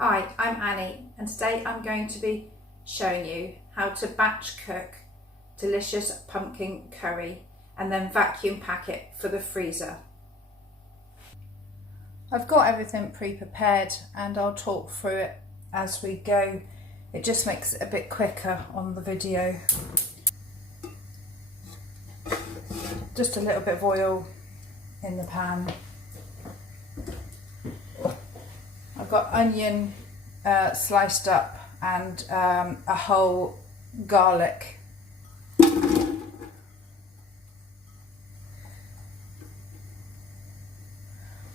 Hi, I'm Annie and today I'm going to be showing you how to batch cook delicious pumpkin curry and then vacuum pack it for the freezer. I've got everything pre-prepared and I'll talk through it as we go. It just makes it a bit quicker on the video. Just a little bit of oil in the pan. I've got onion sliced up and a whole garlic.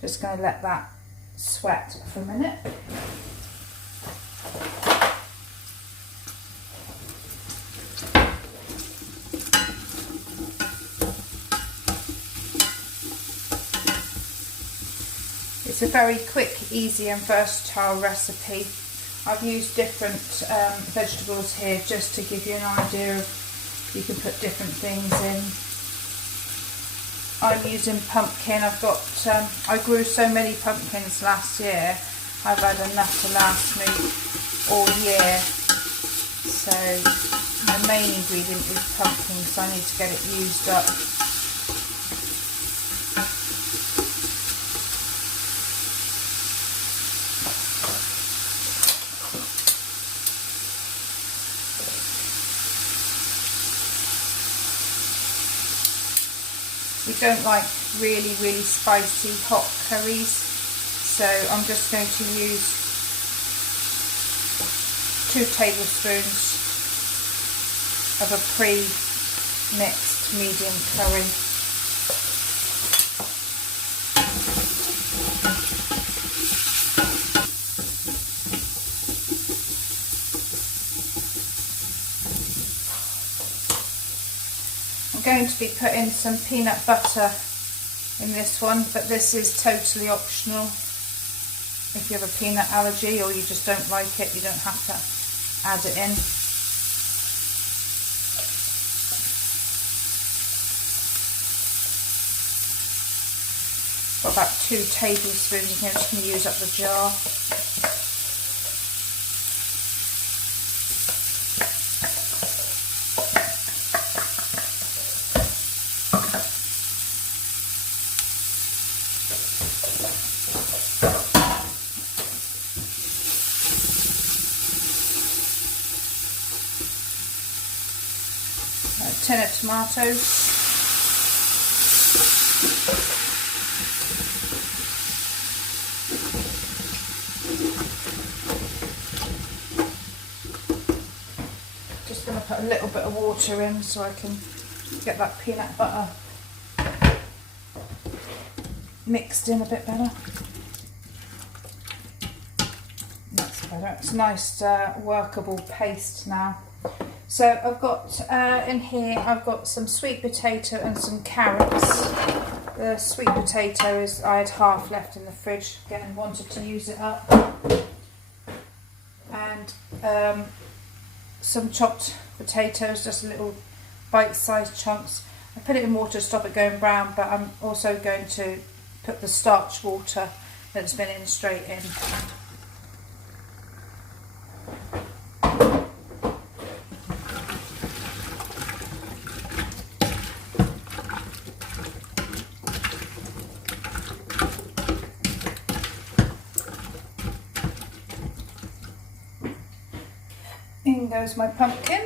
Just going to let that sweat for a minute. It's a very quick, easy and versatile recipe. I've used different vegetables here just to give you an idea of, you can put different things in. I'm using pumpkin. I grew so many pumpkins last year, I've had enough to last me all year. So my main ingredient is pumpkin, so I need to get it used up. We don't like really spicy hot curries, so I'm just going to use 2 tablespoons of a pre-mixed medium curry. I'm going to be putting some peanut butter in this one, but this is totally optional. If you have a peanut allergy or you just don't like it, you don't have to add it in. Got about 2 tablespoons, I'm just going to use up the jar. A tin of tomatoes, just going to put a little bit of water in so I can get that peanut butter mixed in a bit better. That's better. It's a nice workable paste now. So I've got in here, I've got some sweet potato and some carrots. The sweet potato is, I had half left in the fridge, again wanted to use it up. And some chopped potatoes, just little bite-sized chunks. I put it in water to stop it going brown, but I'm also going to put the starch water that's been in straight in. In goes my pumpkin.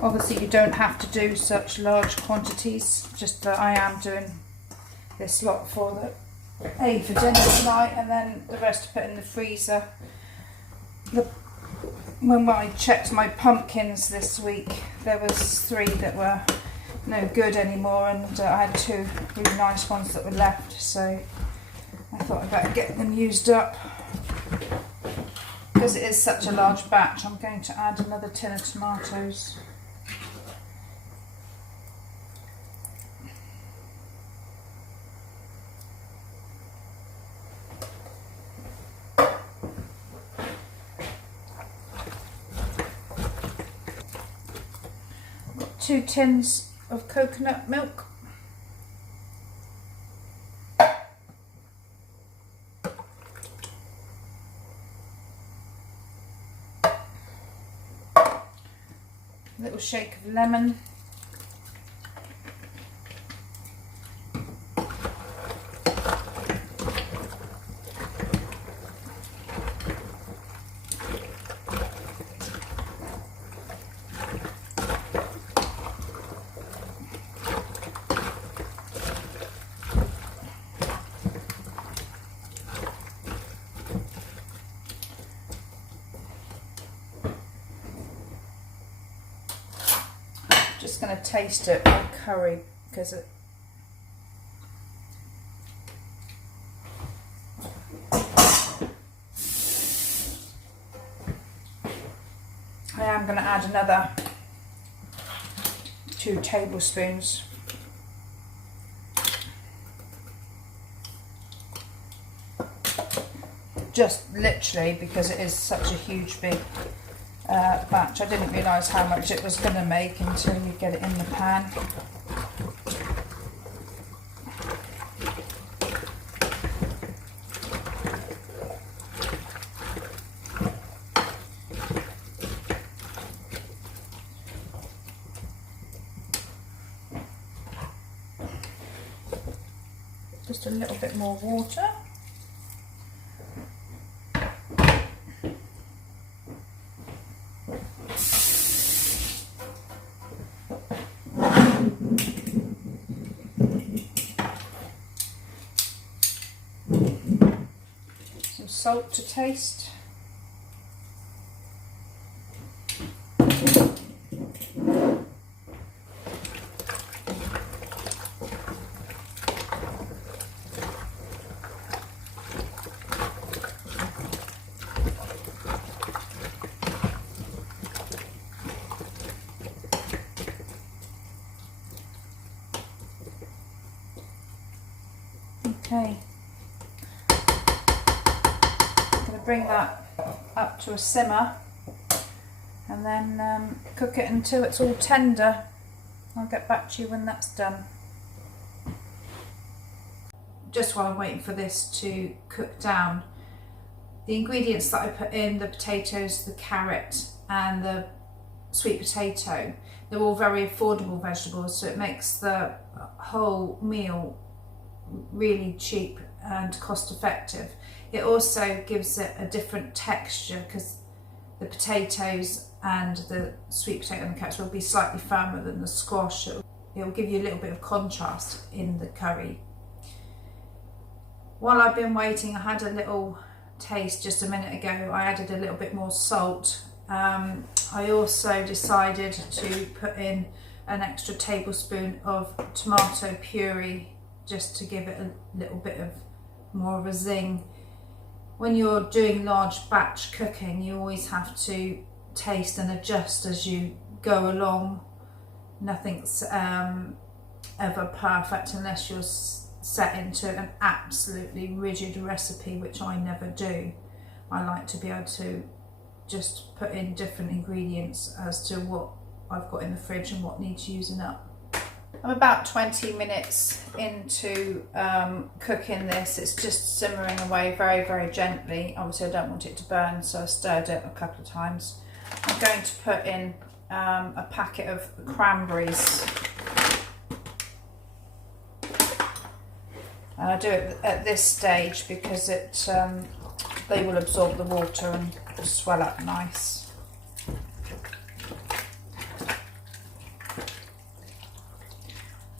Obviously you don't have to do such large quantities, just that I am doing this lot for for dinner tonight, and then the rest to put in the freezer. When I checked my pumpkins this week, there was 3 that were no good anymore, and I had 2 really nice ones that were left, so I thought I'd better get them used up. Because it is such a large batch, I'm going to add another tin of tomatoes. 2 tins of coconut milk. A little shake of lemon. Just going to taste it with curry because I am going to add another 2 tablespoons. Just literally because it is such a huge big batch. I didn't realise how much it was going to make until you get it in the pan. Just a little bit more water. Some salt to taste. Okay, I'm going to bring that up to a simmer and then cook it until it's all tender. I'll get back to you when that's done. Just while I'm waiting for this to cook down, the ingredients that I put in, the potatoes, the carrot and the sweet potato, they're all very affordable vegetables, so it makes the whole meal really cheap and cost effective. It also gives it a different texture because the potatoes and the sweet potato and the carrots will be slightly firmer than the squash. It will give you a little bit of contrast in the curry. While I've been waiting, I had a little taste just a minute ago. I added a little bit more salt. I also decided to put in an extra tablespoon of tomato puree just to give it a little bit of more of a zing. When you're doing large batch cooking, you always have to taste and adjust as you go along. Nothing's ever perfect unless you're set into an absolutely rigid recipe, which I never do. I like to be able to just put in different ingredients as to what I've got in the fridge and what needs using up. I'm about 20 minutes into cooking this. It's just simmering away very, very gently. Obviously I don't want it to burn, so I stirred it a couple of times. I'm going to put in a packet of cranberries. And I do it at this stage because they will absorb the water and swell up nice.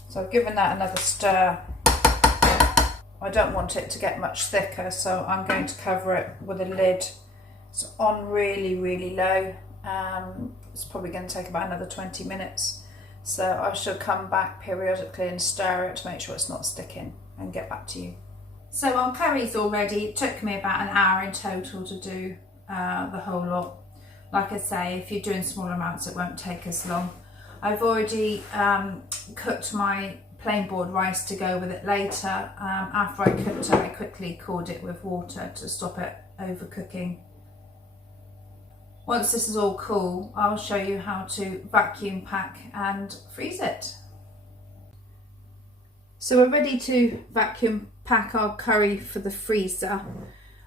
So I've given that another stir. I don't want it to get much thicker, so I'm going to cover it with a lid. It's on really, really low. It's probably going to take about another 20 minutes. So I shall come back periodically and stir it to make sure it's not sticking and get back to you. So our curry's all ready. It took me about an hour in total to do the whole lot. Like I say, if you're doing small amounts, it won't take as long. I've already cooked my plain boiled rice to go with it later. After I cooked it, I quickly cooled it with water to stop it overcooking. Once this is all cool, I'll show you how to vacuum pack and freeze it. So we're ready to vacuum pack our curry for the freezer.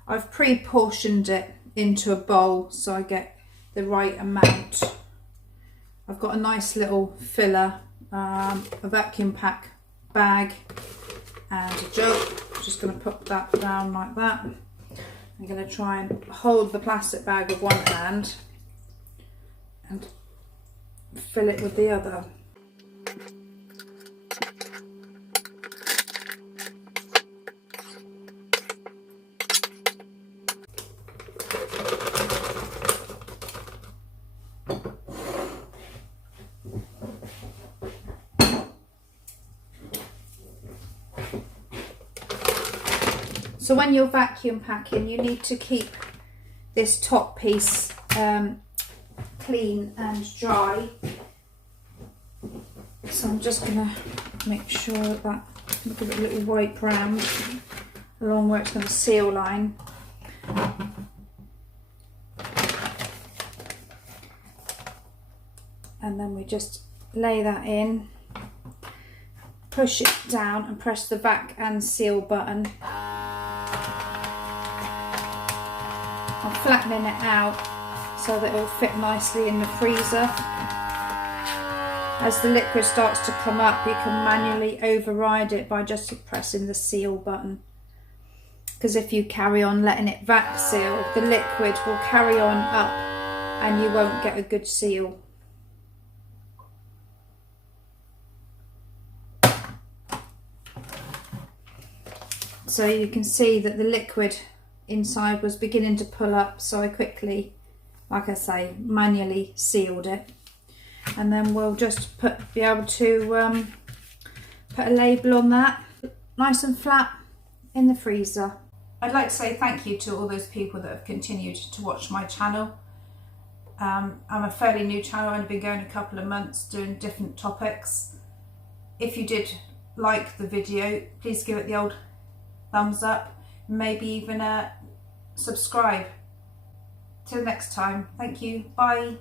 I've pre-portioned it into a bowl so I get the right amount. I've got a nice little filler, a vacuum pack bag and a jug. Just going to put that down like that. I'm going to try and hold the plastic bag with one hand and fill it with the other. So when you're vacuum packing, you need to keep this top piece clean and dry. So I'm just going to make sure that give it a little wipe round along where it's going to seal line. And then we just lay that in, push it down and press the vac and seal button. I'm flattening it out so that it will fit nicely in the freezer. As the liquid starts to come up, you can manually override it by just pressing the seal button. Because if you carry on letting it vac seal, the liquid will carry on up and you won't get a good seal. So you can see that the liquid inside was beginning to pull up, so I quickly, like I say, manually sealed it. And then we'll just be able to put a label on that, nice and flat in the freezer. I'd like to say thank you to all those people that have continued to watch my channel. I'm a fairly new channel, I've only been going a couple of months doing different topics. If you did like the video, please give it the old thumbs up, maybe even subscribe. Till next time, thank you, bye.